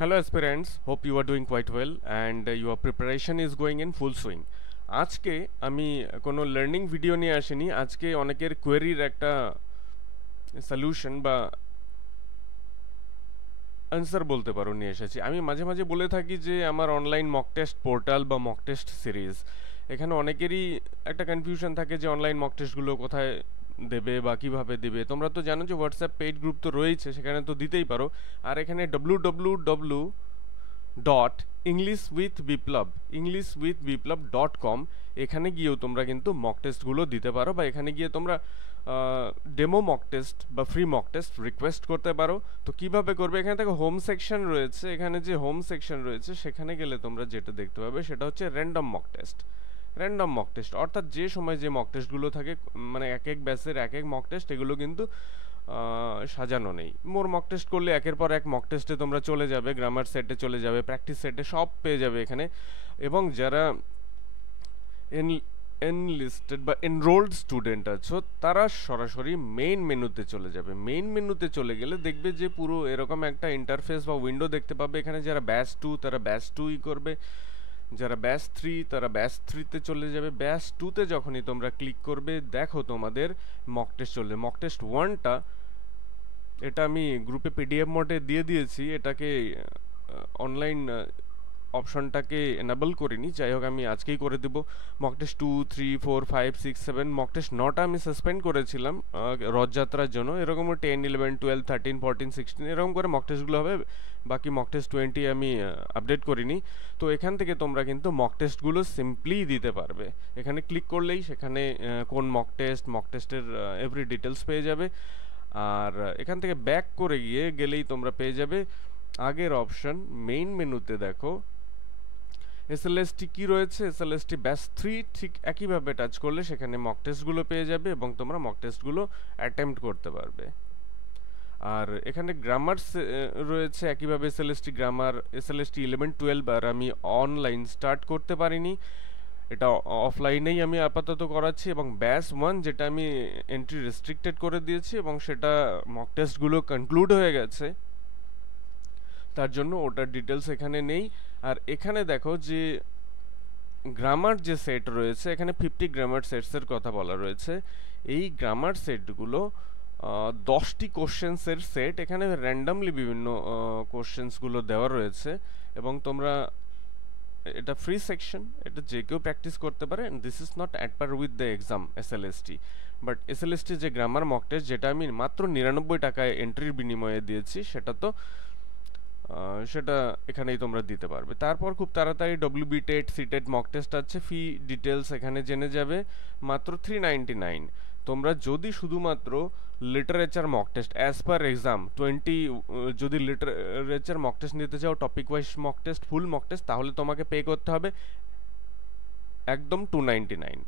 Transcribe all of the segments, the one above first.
Hello aspirants, hope you are doing quite well and your preparation is going in full swing. আজকে আমি কোনো learning video নিয়ে আসিনি। আজকে অনেকের কোয়েরির একটা সলিউশন বা আনসার বলতে পারো নিয়ে এসেছি। আমি মাঝে মাঝে বলে থাকি যে আমার অনলাইন মক টেস্ট পোর্টাল বা মক টেস্ট সিরিজ, এখানে অনেকেরই একটা কনফিউশন থাকে যে অনলাইন মক টেস্টগুলো কোথায় দেবে বা কিভাবে দেবে। তোমরা তো জানো যে হোয়াটসঅ্যাপ পেইড গ্রুপ তো রয়েছে, সেখানে তো দিতেই পারো। আর এখানে www.englishwithbiplab.com এখানে গিয়েও তোমরা কিন্তু মক টেস্টগুলো দিতে পারো, বা এখানে গিয়ে তোমরা ডেমো মক টেস্ট বা ফ্রি মক টেস্ট রিকোয়েস্ট করতে পারো। তো কিভাবে করবে, এখানে থেকে হোম সেকশন রয়েছে, এখানে যে হোম সেকশন রয়েছে সেখানে গেলে তোমরা যেটা দেখতে পাবে সেটা হচ্ছে random mock test. Random mock test অর্থাৎ যে সময় যে মক টেস্টগুলো থাকে, মানে এক এক ব্যাচের এক এক মক টেস্ট, এগুলো কিন্তু সাজানো নেই। মোর মক টেস্ট করলে একের পর এক মক টেস্টে তোমরা চলে যাবে, গ্রামার সেটে চলে যাবে, প্র্যাকটিস সেটে সব পেয়ে যাবে এখানে। এবং যারা এনলিস্টেড বা এনরোলড স্টুডেন্ট আছো তারা সরাসরি মেইন মেনুতে চলে যাবে। মেইন মেনুতে চলে গেলে দেখবে যে পুরো এরকম একটা ইন্টারফেস বা উইন্ডো দেখতে পাবে। এখানে যারা ব্যাচ টু তারা ব্যাচ টুই করবে, যারা ব্যাচ থ্রি তারা ব্যাচ থ্রিতে চলে যাবে। ব্যাচ টুতে যখনই তোমরা ক্লিক করবে দেখো তোমাদের মক টেস্ট চলবে। মক টেস্ট ওয়ানটা, এটা আমি গ্রুপে পিডিএফ মোডে দিয়ে দিয়েছি, এটাকে অনলাইন অপশনটাকে এনেবল করিনি, যাই হোক আমি আজকেই করে দেব। মক টেস্ট 2, 3, 4, 5, 6, 7, মক টেস্ট 9টা আমি সাসপেন্ড করেছিলাম রথযাত্রার জন্য। এরকম 10, 11, 12, 13, 14, 16 এরকম করে মক টেস্টগুলো হবে। বাকি মক টেস্ট 20 আমি আপডেট করিনি। তো এখান থেকে তোমরা কিন্তু মক টেস্টগুলো সিম্পলি দিতে পারবে। এখানে ক্লিক করলেই সেখানে কোন মক টেস্টের এভরি ডিটেলস পেয়ে যাবে। আর এখান থেকে ব্যাক করে গেলেই তোমরা পেয়ে যাবে আগের অপশন। মেইন মেনুতে দেখো এসএলএসটি কি রয়েছে, এসএলএসটি ব্যাচ 3 ঠিক একইভাবে টাচ করলে সেখানে মক টেস্টগুলো পেয়ে যাবে এবং তোমরা মক টেস্টগুলো অ্যাটেম্প্ট করতে পারবে। আর এখানে গ্রামার রয়েছে একইভাবে, এসএলএসটি গ্রামার, এসএলএসটি 11, 12 আর আমি অনলাইন স্টার্ট করতে পারিনি, এটা অফলাইনেই আমি আপাতত করাচ্ছি। এবং ব্যাচ 1 যেটা আমি এন্ট্রি রেস্ট্রিক্টেড করে দিয়েছি এবং সেটা মক টেস্টগুলো কনক্লুড হয়ে গেছে, তার জন্য ওটার ডিটেলস এখানে নেই। আর এখানে দেখো যে গ্রামার যে সেট রয়েছে, এখানে 50 গ্রামার সেটসের কথা বলা রয়েছে। এই গ্রামার সেটগুলো 10টি কোশ্চেন্সের সেট, এখানে র্যান্ডামলি বিভিন্ন কোশ্চেন্সগুলো দেওয়া রয়েছে এবং তোমরা এটা ফ্রি সেকশন, এটা যে কেউ প্র্যাকটিস করতে পারে। This is not at per with the exam SLST, but SLST যে গ্রামার মক টেস্ট যেটা আমি মাত্র 99 টাকায় এন্ট্রির বিনিময়ে দিয়েছি, সেটা এখানেই তোমরা দিতে পারবে। তারপর খুব তাড়াতাড়ি WB TET CTET mock test আছে, ফি ডিটেলস এখানে জেনে যাবে, মাত্র 399। তোমরা যদি শুধুমাত্র literature mock test as per exam 20 যদি লিটারেচার মক টেস্ট নিতে চাও, topic wise mock test, full mock test, তাহলে তোমাকে পে করতে হবে একদম 299,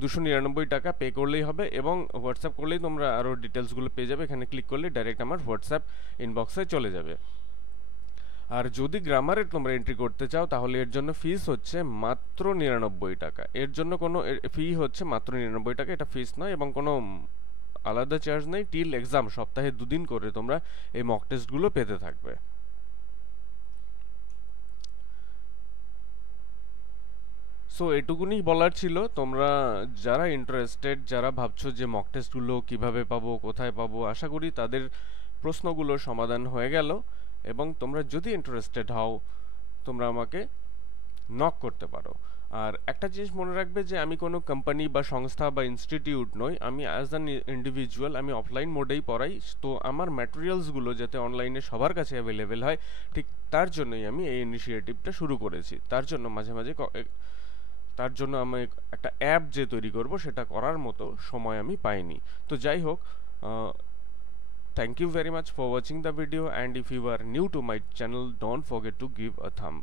299 টাকা পে করলেই হবে। এবং হোয়াটসঅ্যাপ করলেই তোমরা আরও ডিটেলসগুলো পেয়ে যাবে। এখানে ক্লিক করলে ডাইরেক্ট আমার হোয়াটসঅ্যাপ ইনবক্সে চলে যাবে। আর যদি গ্রামারে তোমরা এন্ট্রি করতে চাও তাহলে এর জন্য ফিস হচ্ছে মাত্র 99 টাকা। এর জন্য কোনো ফি হচ্ছে মাত্র 99 টাকা, এটা ফিস নয় এবং কোনো আলাদা চার্জ নেই। টিল এক্সাম সপ্তাহে 2 দিন করে তোমরা এই মক টেস্টগুলো পেতে থাকবে। সো এটুকুনি বলার ছিল। তোমরা যারা ইন্টারেস্টেড, যারা ভাবছো যে মক টেস্টগুলো কীভাবে পাবো, কোথায় পাবো, আশা করি তাদের প্রশ্নগুলোর সমাধান হয়ে গেল। এবং তোমরা যদি ইন্টারেস্টেড হও তোমরা আমাকে নক করতে পারো। আর একটা জিনিস মনে রাখবে যে আমি কোনো কোম্পানি বা সংস্থা বা ইনস্টিটিউট নই, আমি অ্যাজ অ্যান ইন্ডিভিজুয়াল, আমি অফলাইন মোডেই পড়াই। তো আমার ম্যাটেরিয়ালসগুলো যাতে অনলাইনে সবার কাছে অ্যাভেলেবেল হয়, ঠিক তার জন্যই আমি এই ইনিশিয়েটিভটা শুরু করেছি। তার জন্য মাঝে মাঝে তার জন্য আমি একটা অ্যাপ যে তৈরি করব সেটা করার মতো সময় আমি পাইনি। তো যাই হোক, thank you very much for watching the video, and if you are new to my channel don't forget to give a thumb